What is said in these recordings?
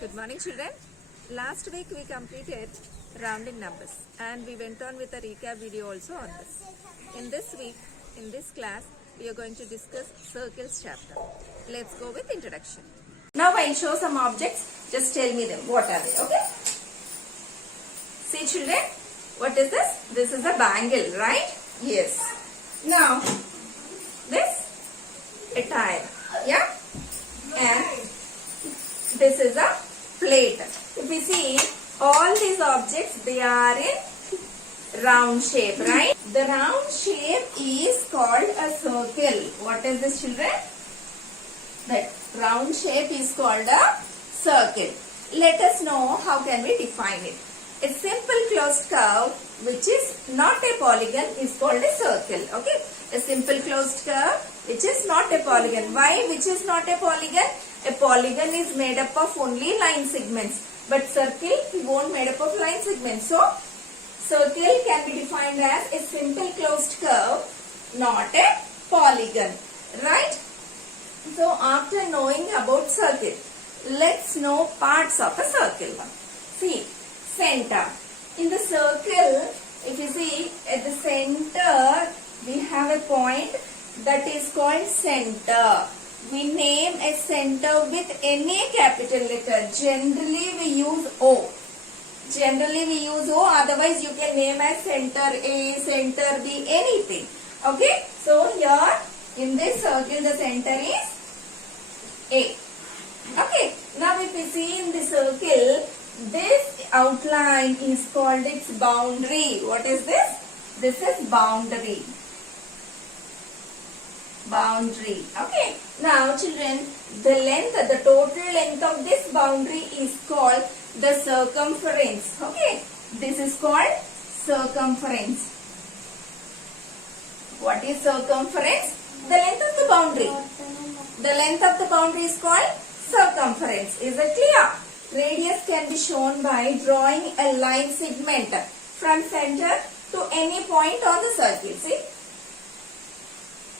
Good morning, children. Last week we completed rounding numbers and we went on with a recap video also on this. In this week, in this class, we are going to discuss circles chapter. Let's go with introduction. Now I'll show some objects. Just tell me them. What are they? Okay. See, children, what is this? This is a bangle, right? Yes. Now, this a tire. Yeah. And this is a plate. If we see all these objects, they are in round shape, right? The round shape is called a circle. What is this, children? That round shape is called a circle. Let us know how can we define it. A simple closed curve which is not a polygon is called a circle. Okay. A simple closed curve which is not a polygon. Why which is not a polygon? A polygon is made up of only line segments. But circle won't made up of line segments. So, circle can be defined as a simple closed curve, not a polygon. Right? So, after knowing about circle, let's know parts of a circle. See, center. In the circle, if you see at the center, we have a point that is called center. We name a center with any capital letter. Generally, we use O. Generally, we use O. Otherwise, you can name as center A, center B, anything. Okay. So, here in this circle, the center is A. Okay. Now, if we see in the circle, this outline is called its boundary. What is this? This is boundary. Boundary. Okay. Now, children, the total length of this boundary is called the circumference. Okay. This is called circumference. What is circumference? The length of the boundary. The length of the boundary is called circumference. Is it clear? Radius can be shown by drawing a line segment from center to any point on the circle. See?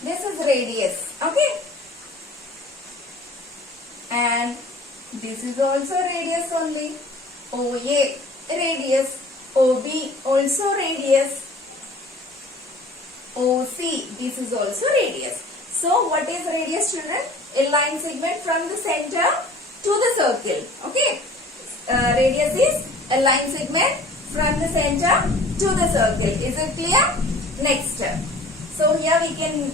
This is radius. Okay? And this is also radius only. OA, radius. OB, also radius. OC, this is also radius. So, what is radius, children? A line segment from the center to the circle. Okay? Radius is a line segment from the center to the circle. Is it clear? Next. So, here we can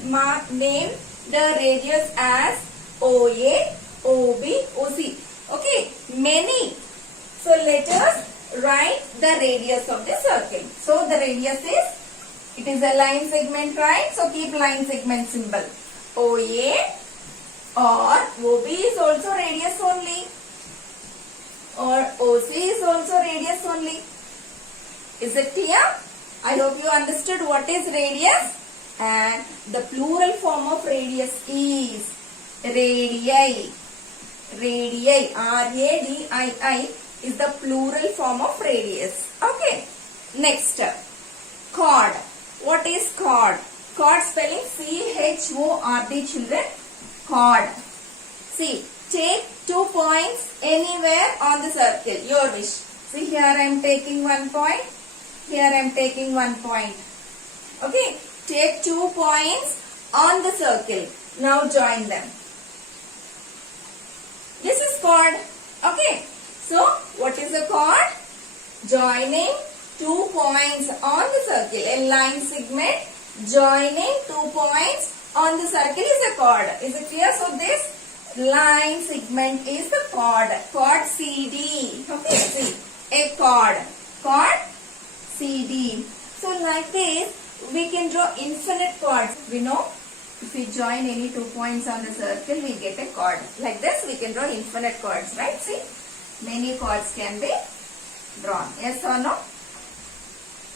name the radius as OA, OB, OC. Okay, many. So, let us write the radius of the circle. So, the radius is, it is a line segment, right? So, keep line segment symbol. OA or OB is also radius only. Or OC is also radius only. Is it clear? I hope you understood what is radius. And the plural form of radius is radii. Radii, R-A-D-I-I is the plural form of radius. Okay. Next, chord. What is chord? Chord spelling C-H-O-R-D, children. Chord. See, take 2 points anywhere on the circle. Your wish. See, here I am taking 1 point. Here I am taking 1 point. Okay. Take 2 points on the circle. Now join them. This is chord. Okay. So, what is a chord? Joining 2 points on the circle. A line segment joining 2 points on the circle is a chord. Is it clear? So, this line segment is the chord. Chord CD. Okay. See. A chord. Chord CD. So, like this, we can draw infinite chords. We know if we join any 2 points on the circle, we get a chord. Like this, we can draw infinite chords, right? See, many chords can be drawn. Yes or no?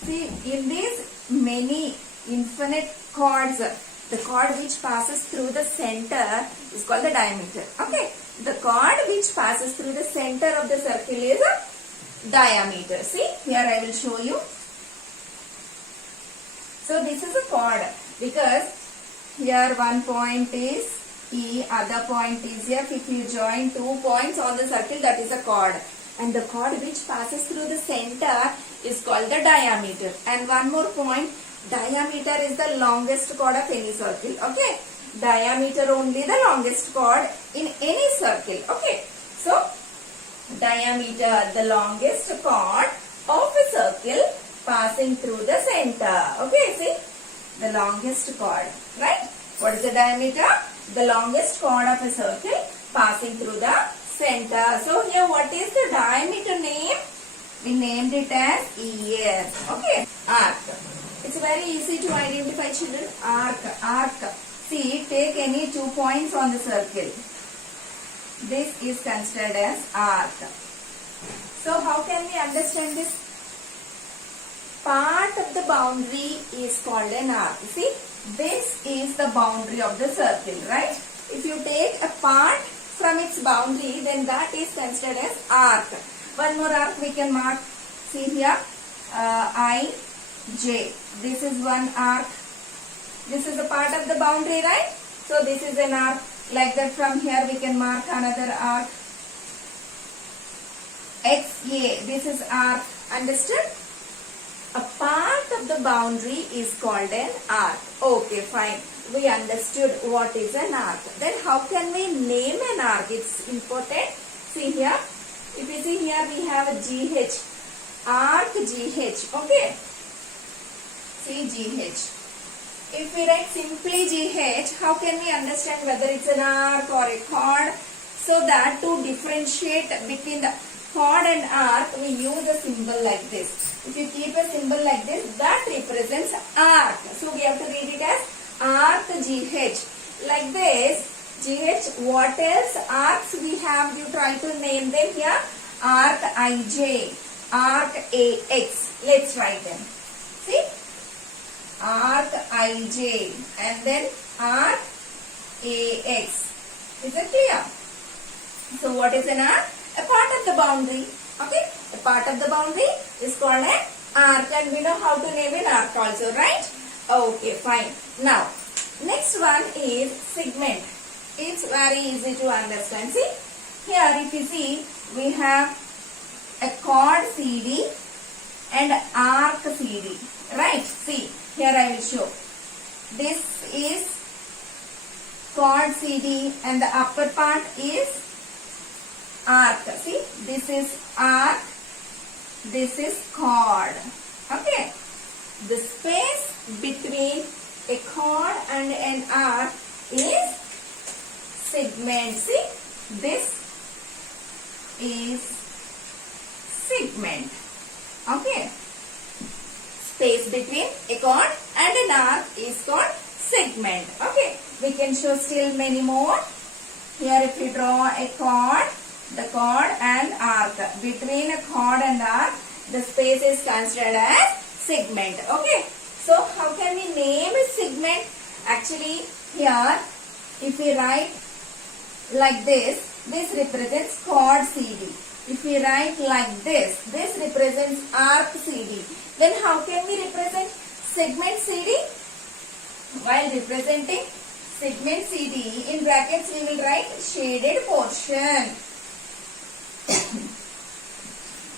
See, in these many infinite chords, the chord which passes through the center is called the diameter. Okay? The chord which passes through the center of the circle is a diameter. See, here I will show you. So, this is a chord because here 1 point is E, other point is F. If you join 2 points on the circle, that is a chord. And the chord which passes through the center is called the diameter. And one more point, diameter is the longest chord of any circle. Okay. Diameter only the longest chord in any circle. Okay. So, diameter, the longest chord of a circle passing through the center. Okay, see, the longest chord, right? What is the diameter? The longest chord of a circle passing through the center. So here, what is the diameter name? We named it as EF. Okay, arc. It's very easy to identify, children. Arc. See, take any 2 points on the circle. This is considered as arc. So how can we understand this? Part of the boundary is called an arc. See, this is the boundary of the circle, right? If you take a part from its boundary, then that is considered as arc. One more arc we can mark. See here, I, J. This is one arc. This is a part of the boundary, right? So this is an arc. Like that, from here we can mark another arc. XA, this is arc. Understood? A part of the boundary is called an arc. Okay, fine. We understood what is an arc. Then how can we name an arc? It's important. See here. If you see here, we have a GH. Arc GH. Okay. See GH. If we write simply GH, how can we understand whether it's an arc or a chord? So that to differentiate between the chord and arc, we use a symbol like this. If you keep a symbol like this, that represents arc. So we have to read it as arc GH. Like this, GH, what else arcs we have? You try to name them here. Arc IJ, arc AX. Let's write them. See? Arc IJ and then arc AX. Is it clear? So what is an arc? A part of the boundary. Okay? A part of the boundary is called an arc, and we know how to name an arc also, right? Okay, fine. Now, next one is segment. It's very easy to understand. See? Here if you see, we have a chord CD and arc CD. Right? See. Here I will show. This is chord CD and the upper part is arc. See, this is arc, this is chord. Okay. The space between a chord and an arc is segment. See, this is segment. Okay. Space between a chord and an arc is called segment. Okay. We can show still many more. Here if we draw a chord, the chord and arc. Between a chord and arc, the space is considered as segment. Okay. So how can we name a segment? Actually here if we write like this represents chord CD. If we write like this represents arc CD. Then how can we represent segment CD? While representing segment CD, in brackets we will write shaded portion.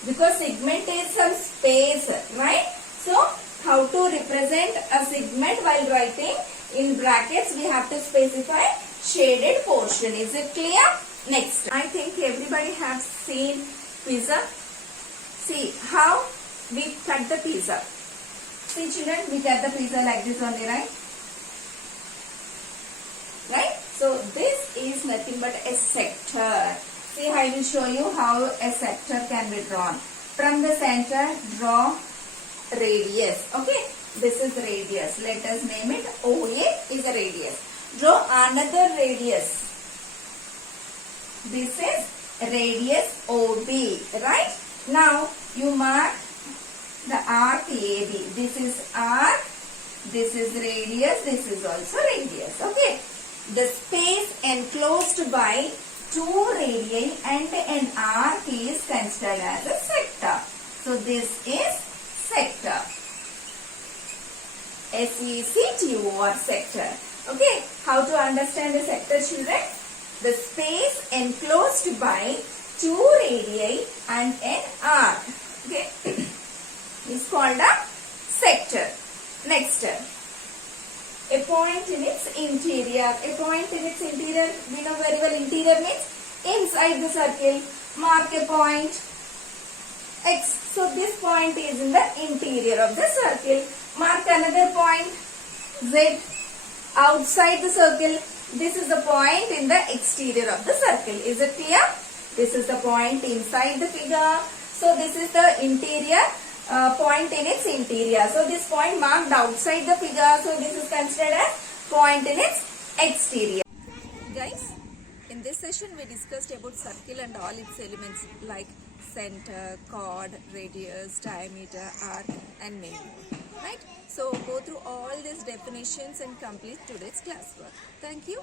Because segment is some space, right? So, how to represent a segment while writing? In brackets we have to specify shaded portion. Is it clear? Next. I think everybody has seen pizza. See how we cut the pizza. See children, we cut the pizza like this only, right? Right? So this is nothing but a sector. See, I will show you how a sector can be drawn. From the center, draw radius. Okay? This is radius. Let us name it OA is a radius. Draw another radius. This is radius OB. Right? Now, you mark the arc AB. This is arc, this is radius, this is also radius. Okay. The space enclosed by two radii and an arc is considered as a sector. So this is sector. SECTOR sector. Okay. How How to understand the sector, children? The space enclosed by two radii and an arc, okay, is called a sector. Next, a point in its interior. A point in its interior, we know very well interior means inside the circle. Mark a point X. So this point is in the interior of the circle. Mark another point Z outside the circle. This is the point in the exterior of the circle. Is it clear? This is the point inside the figure. So this is the interior point in its interior. So this point marked outside the figure. So this is considered as point in its exterior. Guys, in this session we discussed about circle and all its elements like center, chord, radius, diameter, arc and many more. Right? So go through all these definitions and complete today's classwork. Thank you.